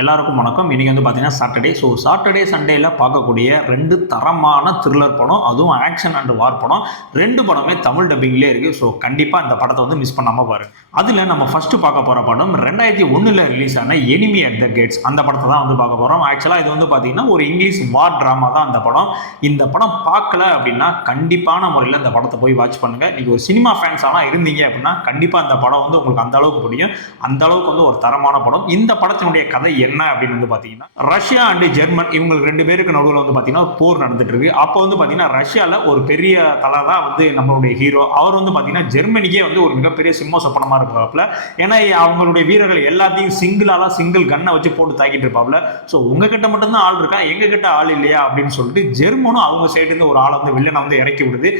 எல்லாருக்கும் வணக்கம். இன்றைக்கி வந்து பார்த்தீங்கன்னா சாட்டர்டே. சாட்டர்டே சண்டேயில் பார்க்கக்கூடிய 2 தரமான த்ரில்லர் படம், அதுவும் ஆக்ஷன் அண்ட் வார் படம். 2 படமே தமிழ் டப்பிங்லேயே இருக்குது. கண்டிப்பாக இந்த படத்தை வந்து மிஸ் பண்ணாமல் பாருங்க. அதில் நம்ம ஃபஸ்ட்டு பார்க்க போகிற படம் 2001 ரிலீஸ் ஆன எனிமி அட் த கேட்ஸ். அந்த படத்தை தான் வந்து பார்க்க போகிறோம். ஆக்சுவலாக இது வந்து பார்த்தீங்கன்னா ஒரு இங்கிலீஷ் வார் ட்ராமா தான் அந்த படம். இந்த படம் பார்க்கல அப்படின்னா கண்டிப்பான முறையில் இந்த படத்தை போய் வாட்ச் பண்ணுங்கள். நீங்கள் ஒரு சினிமா ஃபேன்ஸ் ஆனால் இருந்தீங்க அப்படின்னா கண்டிப்பாக அந்த படம் வந்து உங்களுக்கு அந்த அளவுக்கு பிடிக்கும். அந்த அளவுக்கு வந்து ஒரு தரமான படம். இந்த படத்தினுடைய கதை என்ன அப்படின்னு வந்து பாத்தீங்கன்னா, ரஷ்யா அண்ட் ஜெர்மன் இவங்க 2 பேருக்கு நடுவில் வந்து பாத்தீங்கன்னா போர் நடந்துட்டு இருக்கு. அப்போ வந்து பாத்தீங்கன்னா ரஷ்யால ஒரு பெரிய தலை தான் வந்து நம்மளுடைய ஹீரோ. அவர் வந்து பாத்தீங்கன்னா ஜெர்மனிக்கே வந்து ஒரு மிகப்பெரிய சிம்ம சொப்பனமா இருப்பாப்ல. ஏன்னா அவங்களுடைய வீரர்கள் எல்லாத்தையும் சிங்கிள் கன்னை வச்சு போட்டு தாக்கிட்டு இருப்பாப்ல. உங்ககிட்ட மட்டும்தான் ஆள் இருக்கா, எங்க கிட்ட ஆள் இல்லையா அப்படின்னு சொல்லிட்டு ஜெர்மனும் அவங்க சைடு இருந்து ஒரு ஆளை வந்து வில்லனை வந்து இறக்கி விடுது.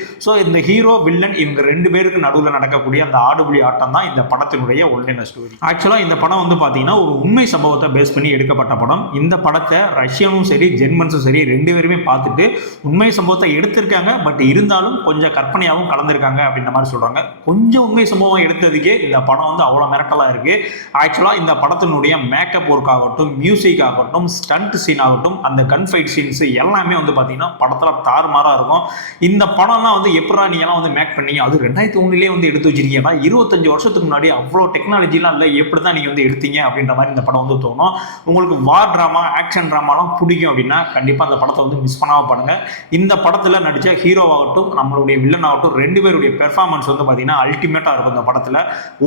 இந்த ஹீரோ வில்லன் இவங்க 2 பேருக்கு நடுவில் நடக்கக்கூடிய அந்த ஆடுபுலி ஆட்டம் தான் இந்த படத்தினுடைய ஒன்லைனர் ஸ்டோரி. ஆக்சுவலா இந்த படம் வந்து பாத்தீங்கன்னா ஒரு உண்மை சம்பவத்தை பேஸ் பண்ணி எடுக்கப்பட்ட படம். இந்த படத்தை ரஷ்யனும் சரி ஜெர்மன்ஸும் சரி 2 பேருமே பார்த்துட்டு உண்மை சம்பவத்தை எடுத்திருக்காங்க. பட் இருந்தாலும் கொஞ்சம் கற்பனையாகவும் கலந்துருக்காங்க அப்படின்ற மாதிரி சொல்றாங்க. கொஞ்சம் உண்மை சம்பவம் எடுத்ததுக்கே இந்த படம் வந்து அவ்வளோ மிரட்டலா இருக்கு. ஆக்சுவலா இந்த படத்தினுடைய மேக்கப் ஒர்க் ஆகட்டும், மியூசிக் ஆகட்டும், ஸ்டண்ட் சீன் ஆகட்டும், அந்த கன் ஃபைட் சீன்ஸ் எல்லாமே வந்து பார்த்தீங்கன்னா படத்தில் தாறுமாறா இருக்கும். இந்த படம்லாம் வந்து எப்படா நீங்களாம் வந்து மேக் பண்ணீங்க, அது 2001 வந்து எடுத்து வச்சிருக்கீங்கன்னா 25 வருஷத்துக்கு முன்னாடி அவ்வளோ டெக்னாலஜிலாம் இல்லை, எப்படி தான் நீங்கள் வந்து எடுத்தீங்க அப்படின்ற மாதிரி இந்த படம் வந்து தோணும். உங்களுக்கு வார் ட்ராமா, ஆக்ஷன் ட்ராமாலாம் பிடிக்கும் அப்படின்னா கண்டிப்பாக அந்த படத்தை வந்து மிஸ் பண்ணாமல் பண்ணுங்க. இந்த படத்தில் நடித்த ஹீரோவாகட்டும் நம்மளுடைய வில்லன் ஆகட்டும் 2 பேருடைய பெர்ஃபார்மன்ஸ் வந்து பார்த்தீங்கன்னா அல்டிமேட்டாக இருக்கும். இந்த படத்தில்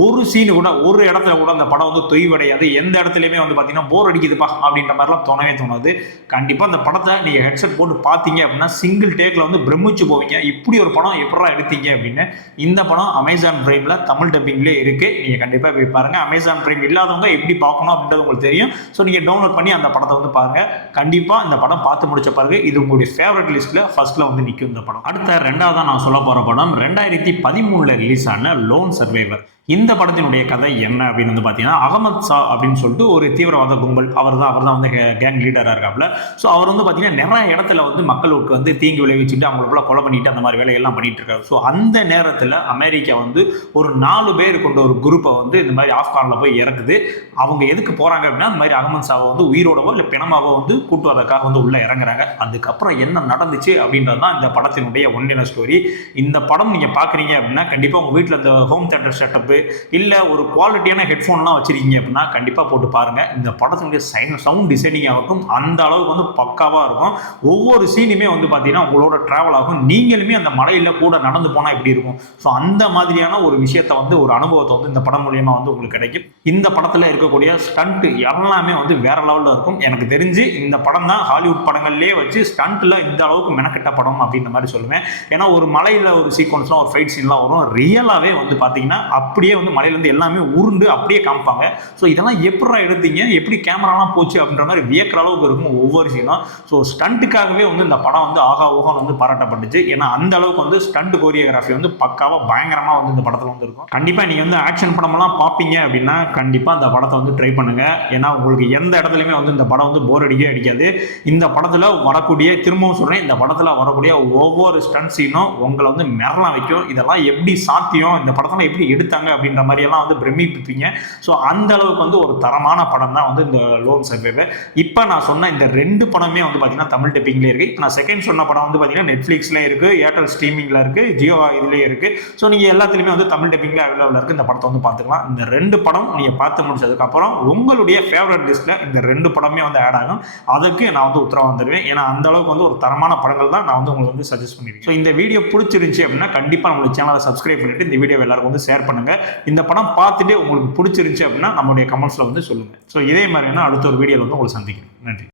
ஒரு சீனு கூட, ஒரு இடத்துல கூட அந்த படம் வந்து தொய்வடையாது. எந்த இடத்துலையுமே வந்து பார்த்தீங்கன்னா போர் அடிக்குதுப்பா அப்படின்ற மாதிரிலாம் தோணவே தோணாது. கண்டிப்பாக அந்த படத்தை நீங்கள் ஹெட்செட் போட்டு பார்த்தீங்க அப்படின்னா சிங்கிள் டேக்கில் வந்து பிரமிச்சு போவீங்க. இப்படி ஒரு படம் எப்படா எடுத்தீங்க அப்படின்னு. இந்த படம் அமேசான் பிரைமில் தமிழ் டப்பிங்லேயே இருக்குது. நீங்கள் கண்டிப்பாக போய் பாருங்கள். அமேசான் பிரைம் இல்லாதவங்க எப்படி பார்க்கணும் அப்படின்றது உங்களுக்கு தெரியும். நீங்கள் டவுன்லோட் பண்ணி அந்த படத்தை வந்து பாருங்க. கண்டிப்பாக இந்த படம் பார்த்து முடிச்ச பிறகு இது உங்களுடைய ஃபேவரட் லிஸ்ட்ல ஃபர்ஸ்ட்ல வந்து நிற்கும் இந்த படம். அடுத்த 2ஆவதா நான் சொல்ல போற படம் 2013 ரிலீஸ் ஆன லோன் சர்வைவர். இந்த படத்தினுடைய கதை என்ன அப்படின்னு வந்து பார்த்தீங்கன்னா, அகமது ஷா அப்படின்னு சொல்லிட்டு ஒரு தீவிரவாத கும்பல், அவர் தான் வந்து கேங் லீடராக இருக்காப்புல. அவர் வந்து பார்த்தீங்கன்னா நிறைய இடத்துல வந்து மக்களுக்கு வந்து தீங்கு விளைவிச்சுட்டு அவங்களுக்குள்ள கொலை பண்ணிட்டு அந்த மாதிரி வேலையெல்லாம் பண்ணிட்டு இருக்காரு. அந்த நேரத்தில் அமெரிக்கா வந்து ஒரு 4 பேர் கொண்ட ஒரு குரூப்பை வந்து இந்த மாதிரி ஆப்கானில் போய் இறக்குது. அவங்க எதுக்கு போகிறாங்க அப்படின்னா, இந்த மாதிரி அகமது ஷாவை வந்து உயிரோடவோ இல்லை பிணமாவோ வந்து கூட்டு வரதுக்காக வந்து உள்ளே இறங்குறாங்க. அதுக்கப்புறம் என்ன நடந்துச்சு அப்படின்றது தான் இந்த படத்தினுடைய ஒன்லைனர் ஸ்டோரி. இந்த படம் நீங்கள் பார்க்குறீங்க அப்படின்னா கண்டிப்பாக உங்கள் வீட்டில் இந்த ஹோம் தியேட்டர் செட்டப்பு இல்லை ஒரு குவாலிட்டியான ஹெட்ஃபோன்லாம் வச்சிருக்கீங்க அப்படின்னா கண்டிப்பாக போட்டு பாருங்கள். இந்த படத்தினுடைய சவுண்ட் டிசைனிங் ஆகட்டும் அந்த அளவுக்கு வந்து பக்காவாக இருக்கும். ஒவ்வொரு சீனுமே வந்து பார்த்தீங்கன்னா உங்களோட ட்ராவல் ஆகும். நீங்களுமே அந்த மலையில் கூட நடந்து போனால் எப்படி இருக்கும், அந்த மாதிரியான ஒரு விஷயத்தை வந்து ஒரு அனுபவத்தை வந்து இந்த படம் மூலியமாக வந்து உங்களுக்கு கிடைக்கும். இந்த படத்தில் இருக்கக்கூடிய ஸ்டண்ட் எல்லாமே வந்து வேற லெவலில் இருக்கும். எனக்கு தெரிஞ்சு இந்த படம் தான் ஹாலிவுட் படங்கள்லேயே வச்சு ஸ்டண்ட்டில் இந்த அளவுக்கு மெனக்கெட்ட படம் அப்படின்ற மாதிரி சொல்லுவேன். ஏன்னா ஒரு மலையில் ஒரு சீக்வன்ஸ்லாம் ஒரு ஃபைட் சீன்லாம் வரும். ரியலாகவே வந்து பார்த்தீங்கன்னா அப்படியே வந்து மலையிலேருந்து எல்லாமே உருண்டு அப்படியே காமிப்பாங்க. இதெல்லாம் எப்படா எடுத்தீங்க, எப்படி கேமராலாம் போச்சு அப்படின்ற மாதிரி வியக்கிற அளவுக்கு இருக்கும் ஒவ்வொரு சீனும். ஸ்டண்ட்டுக்காகவே வந்து இந்த படம் வந்து ஆகா ஓகான்னு வந்து பாராட்டப்பட்டுச்சு. ஏன்னா அந்த அளவுக்கு வந்து ஸ்டண்ட் கோரியோகிராஃபி வந்து பக்காவாக பயங்கரமாக வந்து இந்த படத்தில் வந்து இருக்கும். கண்டிப்பாக நீங்கள் வந்து ஆக்ஷன் படமெல்லாம் பார்ப்பீங்க அப்படின்னா கண்டிப்பாக இந்த படத்தை வந்து ட்ரை பண்ணுங்க. ஏன்னா உங்களுக்கு எந்த இடத்துலையுமே வந்து இந்த படம் வந்து போர் அடிக்காது. இந்த படத்தில் வரக்கூடிய, திரும்பவும் சொல்கிறேன், இந்த படத்தில் வரக்கூடிய ஒவ்வொரு ஸ்டண்ட் சீனும் உங்களை வந்து மிரள வைக்கும். இதெல்லாம் எப்படி சாத்தியம், இந்த படத்தில் எப்படி எடுத்தாங்க அப்படின்ற மாதிரியெல்லாம் வந்து பிரமிப்பிப்பீங்க. அந்த அளவுக்கு வந்து ஒரு தரமான படம் தான் வந்து இந்த லோன் சர்வைவர். இப்போ நான் சொன்ன இந்த 2 படமே வந்து பார்த்தீங்கன்னா தமிழ் டப்பிங்லேயே இருக்குது. இப்போ நான் செகண்ட் சொன்ன படம் வந்து பார்த்தீங்கன்னா நெட்ஃப்ளிக்ஸ்லேயே இருக்குது, ஏர்டெல் ஸ்ட்ரீமிங்கில் இருக்குது, ஜியோ இதுலேயே இருக்குது. நீங்கள் எல்லாத்துலேயுமே வந்து தமிழ் டப்பிங்கில் அவைலபிளாக இருக்குது. இந்த படத்தை வந்து பார்த்துக்கலாம். இந்த 2 படம் நீங்கள் பார்த்து முடிச்சதுக்கப்புறம் உங்களுடைய ஃபேவரட் லிஸ்ட்டில் இந்த 2 படமே வந்து ஆட் ஆகும். அதுக்கு நான் வந்து உத்தரவு வந்துடுவேன். ஏன்னா அந்த அளவுக்கு வந்து ஒரு தரமான படங்கள் தான் நான் வந்து உங்களுக்கு வந்து சஜஸ்ட் பண்ணியிருக்கேன். இந்த வீடியோ பிடிச்சிருந்துச்சு அப்படின்னா கண்டிப்பாக நம்மளுடைய சேனலை சப்ஸ்கிரைப் பண்ணிட்டு இந்த வீடியோ எல்லாருக்கும் வந்து ஷேர் பண்ணுங்கள். இந்த படம் பார்த்துட்டு உங்களுக்கு பிடிச்சிருந்துச்சு அப்படின்னா நம்மளுடைய கமெண்ட்ஸில் வந்து சொல்லுங்கள். இதே மாதிரினா அடுத்த ஒரு வீடியோவில் வந்து உங்களை சந்திக்கிறேன். நன்றி.